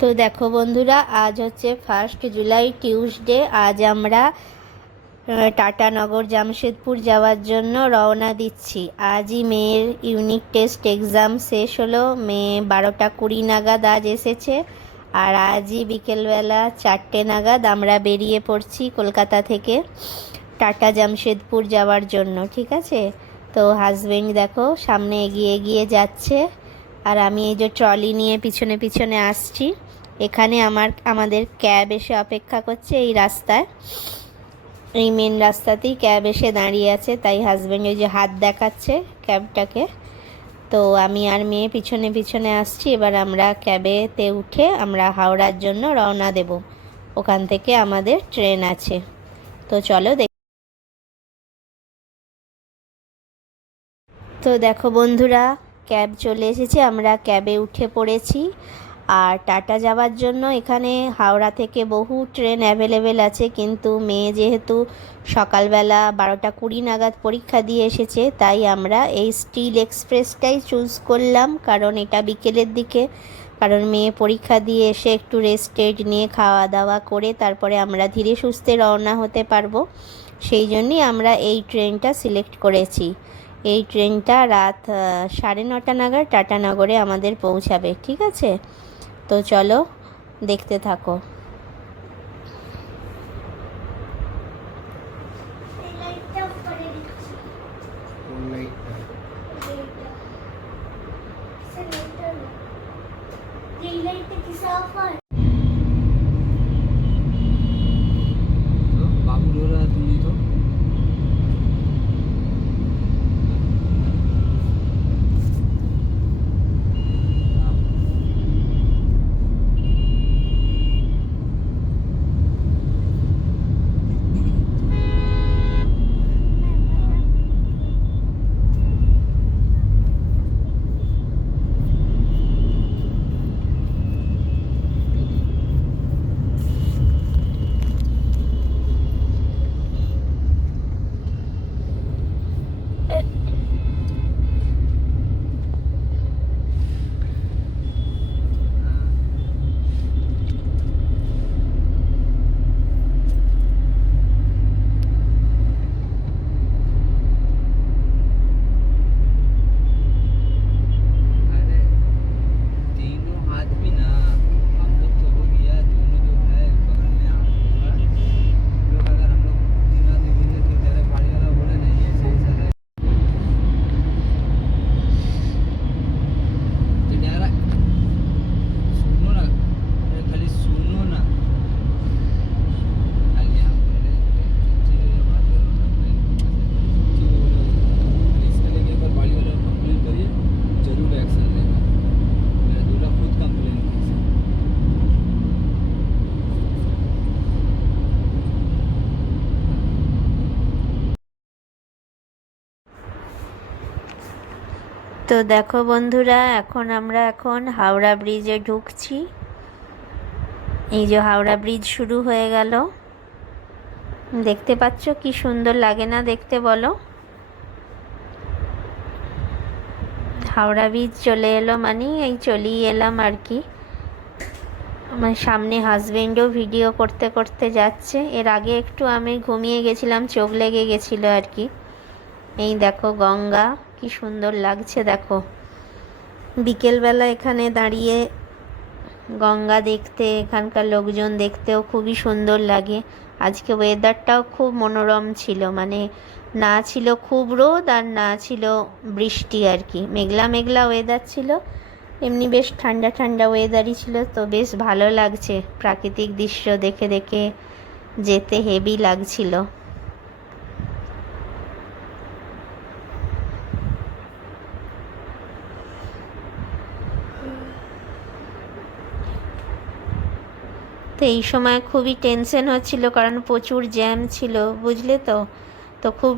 তো দেখো বন্ধুরা, আজ হচ্ছে ফার্স্ট জুলাই টিউসডে আজ আমরা টাটানগর জামশেদপুর যাওয়ার জন্য রওনা দিচ্ছি। আজই মেয়ের ইউনিক টেস্ট এক্সাম শেষ হলো, মেয়ে বারোটা কুড়ি নাগাদ আজ এসেছে। আর আজই বিকেলবেলা চারটে নাগাদ আমরা বেরিয়ে পড়ছি কলকাতা থেকে টাটা জামশেদপুর যাওয়ার জন্য, ঠিক আছে? তো হাজবেন্ড দেখো, সামনে এগিয়ে এগিয়ে যাচ্ছে। আর আমি এই যে ট্রলি নিয়ে পিছনে পিছনে আসছি। এখানে আমার, আমাদের ক্যাব এসে অপেক্ষা করছে এই রাস্তায়। এই মেন রাস্তাতেই ক্যাব এসে দাঁড়িয়ে আছে, তাই হাজব্যান্ড ওই যে হাত দেখাচ্ছে ক্যাবটাকে। তো আমি আর মেয়ে পিছনে পিছনে আসছি, এবার আমরা ক্যাবেতে উঠে আমরা হাওড়ার জন্য রওনা দেব। ওখান থেকে আমাদের ট্রেন আছে। তো চলো দেখ তো দেখো বন্ধুরা, ক্যাব চলে এসেছে, আমরা ক্যাবে উঠে পড়েছি। আর টাটা যাওয়ার জন্য এখানে হাওড়া থেকে বহু ট্রেন অ্যাভেলেবেল আছে, কিন্তু মেয়ে যেহেতু সকালবেলা বারোটা কুড়ি নাগাদ পরীক্ষা দিয়ে এসেছে, তাই আমরা এই স্টিল এক্সপ্রেসটাই চুজ করলাম, কারণ এটা বিকেলের দিকে। কারণ মেয়ে পরীক্ষা দিয়ে এসে একটু রেস্টেড নিয়ে খাওয়া দাওয়া করে তারপরে আমরা ধীরে সুস্থে রওনা হতে পারব। সেই জন্যই আমরা এই ট্রেনটা সিলেক্ট করেছি। এই ট্রেনটা রাত সাড়ে নটা নাগাদ টাটানগরে আমাদের পৌঁছাবে, ঠিক আছে? তো চলো দেখতে থাকো। তো দেখো বন্ধুরা, এখন আমরা এখন হাওড়া ব্রিজে ঢুকছি। এই যে হাওড়া ব্রিজ শুরু হয়ে গেল। দেখতে পাচ্ছ কি সুন্দর লাগে না দেখতে বলো? হাওড়া ব্রিজ চলে এলো মানে এই চলেই এলাম আর কি। আমার সামনে হাজবেন্ডও ভিডিও করতে করতে যাচ্ছে। এর আগে একটু আমি ঘুমিয়ে গেছিলাম, চোখ লেগে গেছিল আর কি। এই দেখো গঙ্গা। কি সুন্দর লাগছে, দেখো। বিকেলবেলা এখানে দাঁড়িয়ে গঙ্গা দেখতে, এখানকার লোকজন দেখতেও খুবই সুন্দর লাগে। আজকে ওয়েদারটাও খুব মনোরম ছিল মানে না ছিল খুব রোদ আর না ছিল বৃষ্টি আর কি। মেঘলা মেঘলা ওয়েদার ছিল, এমনি বেশ ঠান্ডা ঠান্ডা ওয়েদারই ছিল, তো বেশ ভালো লাগছে। প্রাকৃতিক দৃশ্য দেখে দেখে যেতে হেভি লাগছিল। তো এই সময় খুবই টেনশন হচ্ছিল, কারণ প্রচুর জ্যাম ছিল, বুঝলে তো? তো খুব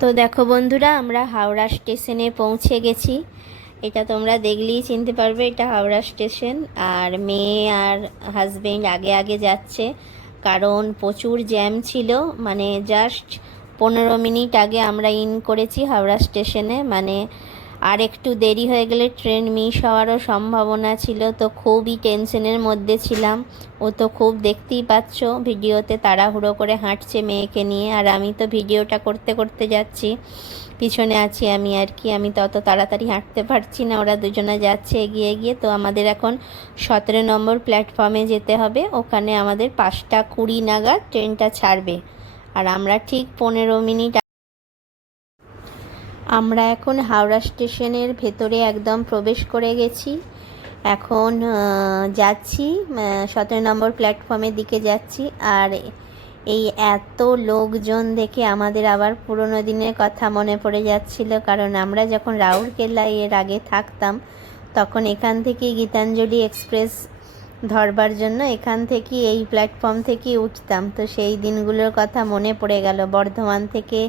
তো দেখো বন্ধুরা, আমরা হাওড়া স্টেশনে পৌঁছে গেছি। এটা তোমরা দেখলেই চিনতে পারবে, এটা হাওড়া স্টেশন আর মেয়ে আর হাজবেন্ড আগে আগে যাচ্ছে, কারণ প্রচুর জ্যাম ছিল। মানে জাস্ট পনেরো মিনিট আগে আমরা ইন করেছি হাওড়া স্টেশনে মানে আর একটু দেরি হয়ে গেলে ট্রেন মিস হওয়ারও সম্ভাবনা ছিল, তো খুবই টেনশনের মধ্যে ছিলাম। ও তো খুব দেখতেই পাচ্ছ, ভিডিওতে তাড়াহুড়ো করে হাঁটছে মেয়েকে নিয়ে, আর আমি তো ভিডিওটা করতে করতে যাচ্ছি। পিছনে আছি আমি আর কি, আমি তো অত তাড়াতাড়ি হাঁটতে পারছি না, ওরা দুজনে যাচ্ছে এগিয়ে এগিয়ে, তো আমাদের এখন সতেরো নম্বর প্ল্যাটফর্মে যেতে হবে। ওখানে আমাদের পাঁচটা কুড়ি নাগাদ ট্রেনটা ছাড়বে। আর আমরা ঠিক পনেরো মিনিট আমরা এখন হাওড়া স্টেশনের ভেতরে একদম প্রবেশ করে গেছি। এখন যাচ্ছি সতেরো নম্বর প্ল্যাটফর্মের দিকে যাচ্ছি। আর এই এত লোকজন দেখে আমাদের আবার পুরোনো দিনের কথা মনে পড়ে যাচ্ছিল। কারণ আমরা যখন রাউরকেল্লায় এর আগে থাকতাম, তখন এখান থেকে গীতাঞ্জলি এক্সপ্রেস ধরবার জন্য এখান থেকে এই প্ল্যাটফর্ম থেকে উঠতাম। তো সেই দিনগুলোর কথা মনে পড়ে গেল। বর্ধমান থেকে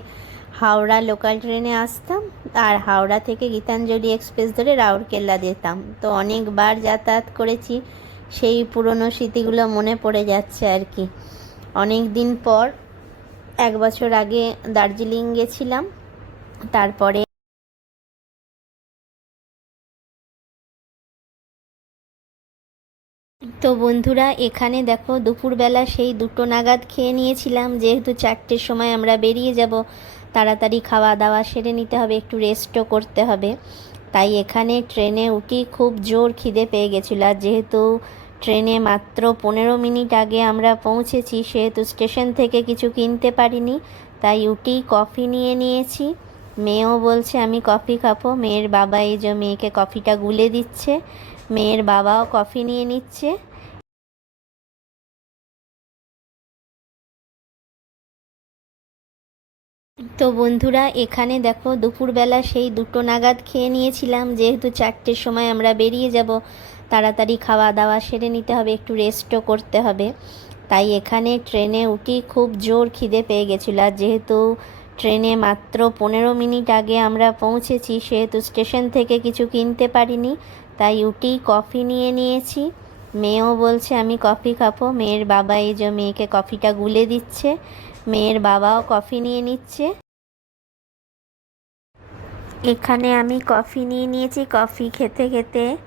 হাওড়া লোকাল ট্রেনে আসতাম আর হাওড়া থেকে গীতাঞ্জলি এক্সপ্রেস ধরে রাউরকেল্লা যেতাম। তো অনেকবার যাতায়াত করেছি, সেই পুরনো স্মৃতিগুলো মনে পড়ে যাচ্ছে আর কি। অনেক দিন পর, এক বছর আগে দার্জিলিং গেছিলাম, তারপরে তো বন্ধুরা, এখানে দেখো দুপুরবেলা সেই দুটো নাগাদ খেয়ে নিয়েছিলাম, যেহেতু চারটের সময় আমরা বেরিয়ে যাব তাড়াতাড়ি খাওয়া দাওয়া সেরে নিতে হবে, একটু রেস্টও করতে হবে। তাই এখানে ট্রেনে উঠি খুব জোর খিদে পেয়ে গেছিল। আর যেহেতু ট্রেনে মাত্র পনেরো মিনিট আগে আমরা পৌঁছেছি, সেহেতু স্টেশন থেকে কিছু কিনতে পারিনি, তাই উঠি, কফি নিয়ে নিয়েছি। মেয়েও বলছে, আমি কফি খাব। মেয়ের বাবা এই যে মেয়েকে কফিটা গুলে দিচ্ছে, মেয়ের বাবাও কফি নিয়ে নিচ্ছে। তো বন্ধুরা, এখানে দেখো দুপুরবেলা সেই দুটো নাগাদ খেয়ে নিয়েছিলাম। যেহেতু চারটের সময় আমরা বেরিয়ে যাব, তাড়াতাড়ি খাওয়া দাওয়া সেরে নিতে হবে, একটু রেস্টও করতে হবে। তাই এখানে ট্রেনে উঠি, খুব জোর খিদে পেয়ে গেছিল। আর যেহেতু ট্রেনে মাত্র পনেরো মিনিট আগে আমরা পৌঁছেছি, সেহেতু স্টেশন থেকে কিছু কিনতে পারিনি, তাই উঠি, কফি নিয়ে নিয়েছি। মেয়েও বলছে, আমি কফি খাব। মেয়ের বাবা এই যে মেয়েকে কফিটা গুলে দিচ্ছে, মেয়ের বাবাও কফি নিয়ে নিচ্ছে। এখানে আমি কফি নিয়ে নিয়েছি। কফি খেতে খেতে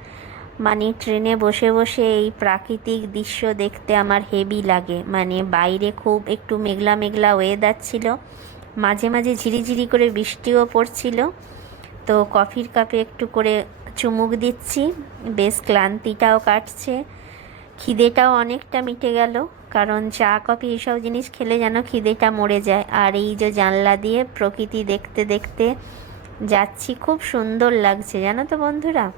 মানে ট্রেনে বসে বসে এই প্রাকৃতিক দৃশ্য দেখতে আমার হেভি লাগে। মানে বাইরে খুব একটু মেঘলা মেঘলা ওয়েদার ছিল। মাঝে মাঝে ঝিরিঝিরি করে বৃষ্টিও পড়ছিল। তো কফির কাপে একটু করে চুমুক দিচ্ছি। বেশ ক্লান্তিটাও কাটছে। খিদেটাও অনেকটা মিটে গেল। কারণ চা, কফি এসব জিনিস খেলে যেন খিদেটা মরে যায়। আর এই যে জানলা দিয়ে প্রকৃতি দেখতে দেখতে যাচ্ছি, খুব সুন্দর লাগছে, জানো তো বন্ধুরা?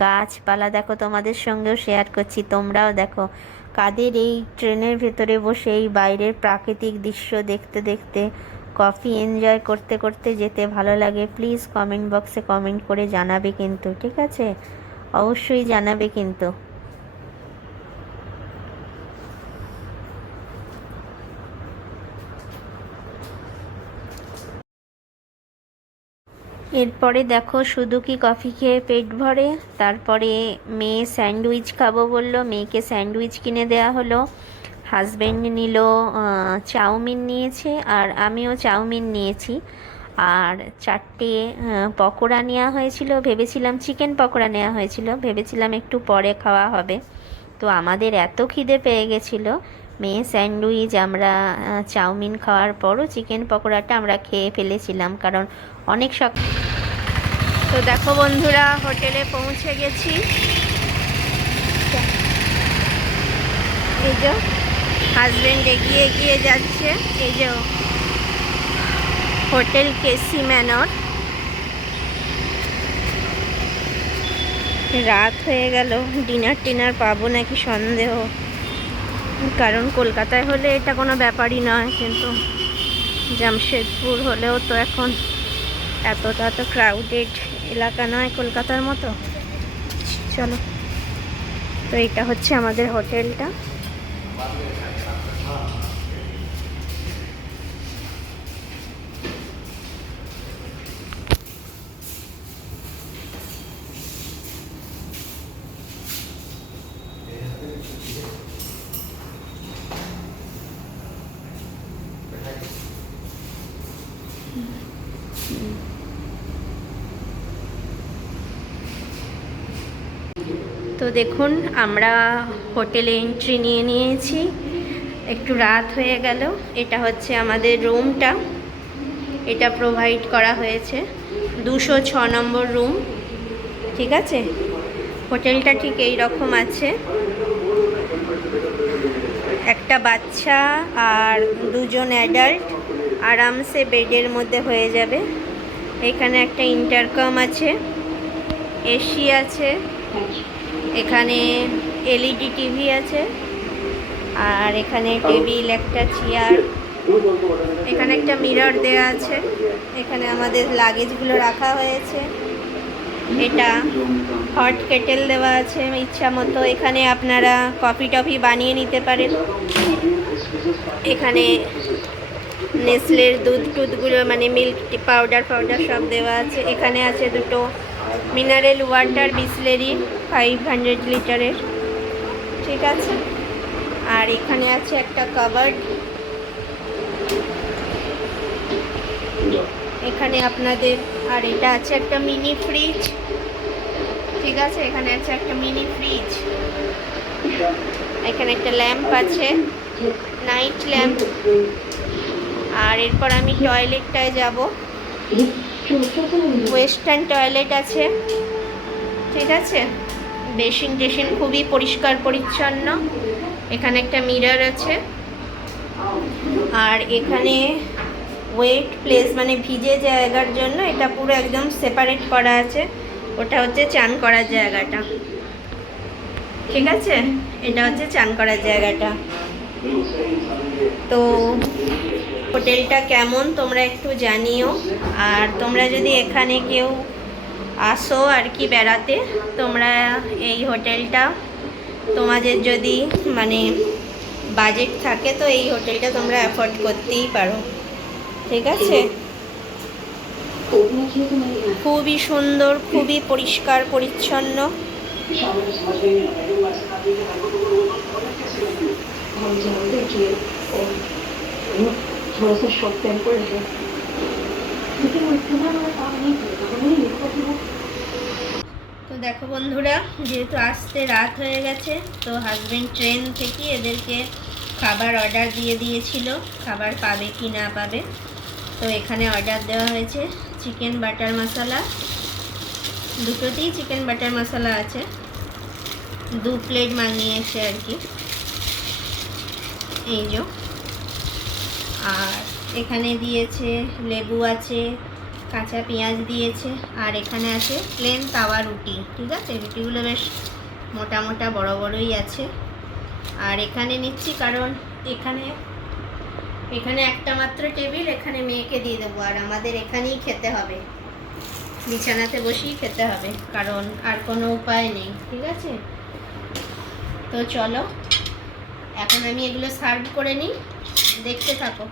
গাছপালা দেখো, তোমাদের সঙ্গেও শেয়ার করছি, তোমরাও দেখো। কাদের এই ট্রেনের ভেতরে বসে, এই বাইরের প্রাকৃতিক দৃশ্য দেখতে দেখতে কফি এনজয় করতে করতে যেতে ভালো লাগে প্লিজ কমেন্ট বক্সে কমেন্ট করে জানাবে কিন্তু, ঠিক আছে? অবশ্যই জানাবে কিন্তু। এরপরে দেখো শুধু কি কফি খেয়ে পেট ভরে? তারপরে মেয়ে স্যান্ডউইচ খাব বলল, মেয়েকে স্যান্ডউইচ কিনে দেওয়া হলো। হাজব্যান্ড নিল চাউমিন নিয়েছে আর আমিও চাউমিন নিয়েছি। আর চারটে পকোড়া নেওয়া হয়েছিল, ভেবেছিলাম চিকেন পকোড়া নেওয়া হয়েছিল, ভেবেছিলাম একটু পরে খাওয়া হবে। তো আমাদের এত খিদে পেয়ে গেছিল, মেয়ে স্যান্ডউইচ আমরা চাউমিন খাওয়ার পরও চিকেন পকোড়াটা আমরা খেয়ে ফেলেছিলাম, কারণ অনেক সক তো দেখো বন্ধুরা, হোটেলে পৌঁছে গেছি। এই যে হাজবেন্ড এগিয়ে এগিয়ে যাচ্ছে। এই যে হোটেল কেসি ম্যানর। রাত হয়ে গেল ডিনার টিনার পাবো নাকি সন্দেহ? কারণ কলকাতায় হলে এটা কোনো ব্যাপারই নয়, কিন্তু জামশেদপুর হলেও তো এখন এতটা তো ক্রাউডেড এলাকা নয় কলকাতার মতো। চলো। তো এটা হচ্ছে আমাদের হোটেলটা। তো দেখুন, আমরা হোটেলে এন্ট্রি নিয়ে নিয়েছি। একটু রাত হয়ে গেল। এটা হচ্ছে আমাদের রুমটা এটা প্রোভাইড করা হয়েছে। দুশো ছ নম্বর রুম ঠিক আছে? হোটেলটা ঠিক এই রকম আছে। একটা বাচ্চা আর দুজন অ্যাডাল্ট আরামসে বেডের মধ্যে হয়ে যাবে। এখানে একটা ইন্টারকম আছে। এসি আছে। এখানে এলইডি টিভি আছে, আর এখানে টেবিল একটা চেয়ার এখানে একটা মিরর দেওয়া আছে, এখানে আমাদের লাগেজগুলো রাখা হয়েছে, এটা হট কেটেল দেওয়া আছে, ইচ্ছা মতো এখানে আপনারা কফি টফি বানিয়ে নিতে পারেন। এখানে নেসলের দুধ টুধগুলো মানে মিল্ক পাউডার পাউডার সব দেওয়া আছে, এখানে আছে দুটো mineral water Bisleri five hundred লিটারের। ঠিক আছে? আর এখানে আছে একটা কাবার্ড এখানে আপনাদের, আর এটা আছে একটা মিনি ফ্রিজ। ঠিক আছে? এখানে আছে একটা মিনি ফ্রিজ। এখানে একটা ল্যাম্প আছে, নাইট ল্যাম্প। আর এরপর আমি টয়লেটটায় যাব। ওয়েস্টার্ন টয়লেট আছে। ঠিক আছে? বেসিন টেসিন খুবই পরিষ্কার, পরিচ্ছন্ন। এখানে একটা মিরর আছে। আর এখানে ওয়েট প্লেস মানে ভিজে জায়গার জন্য এটা পুরো একদম সেপারেট করা আছে। ওটা হচ্ছে চান করার জায়গাটা। ঠিক আছে? এটা হচ্ছে চান করার জায়গাটা। তো হোটেলটা কেমন তোমরা একটু জানিও। আর তোমরা যদি এখানে কেউ আসো আর কি বেড়াতে তোমরা এই হোটেলটা তোমাদের যদি মানে বাজেট থাকে তো এই হোটেলটা তোমরা অ্যাফোর্ড করতেই পারো ঠিক আছে খুবই সুন্দর খুবই পরিষ্কার পরিচ্ছন্ন हम जानते कि और वो थोड़ा सा शॉर्ट टेम्पर है लेकिन वो इतना बड़ा काम नहीं তো দেখো বন্ধুরা, যেহেতু আসতে রাত হয়ে গেছে, তো হাজব্যান্ড ট্রেন থেকে এদেরকে খাবার অর্ডার দিয়ে দিয়েছিল, খাবার পাবে কি না পাবে। তো এখানে অর্ডার দেওয়া হয়েছে চিকেন বাটার মশলা দুটোতেই চিকেন বাটার মশলা আছে। দু প্লেট মানিয়েছে আর কি। এই যো। আর এখানে দিয়েছে লেবু আছে কাঁচা পেঁয়াজ দিয়েছে, আর এখানে আছে প্লেন তাওয়া রুটি, ঠিক আছে? রুটিগুলো বেশ মোটা মোটা বড় বড়ই আছে। আর এখানে নিচ্ছি কারণ এখানে এখানে একটা মাত্র টেবিল, এখানে মেয়েকে দিয়ে দেবো, আর আমাদের এখানেই খেতে হবে। বিছানাতে বসেই খেতে হবে, কারণ আর কোনো উপায় নেই, ঠিক আছে? তো চলো, এখন আমি এগুলো সার্ভ করে নিই, দেখতে থাকো।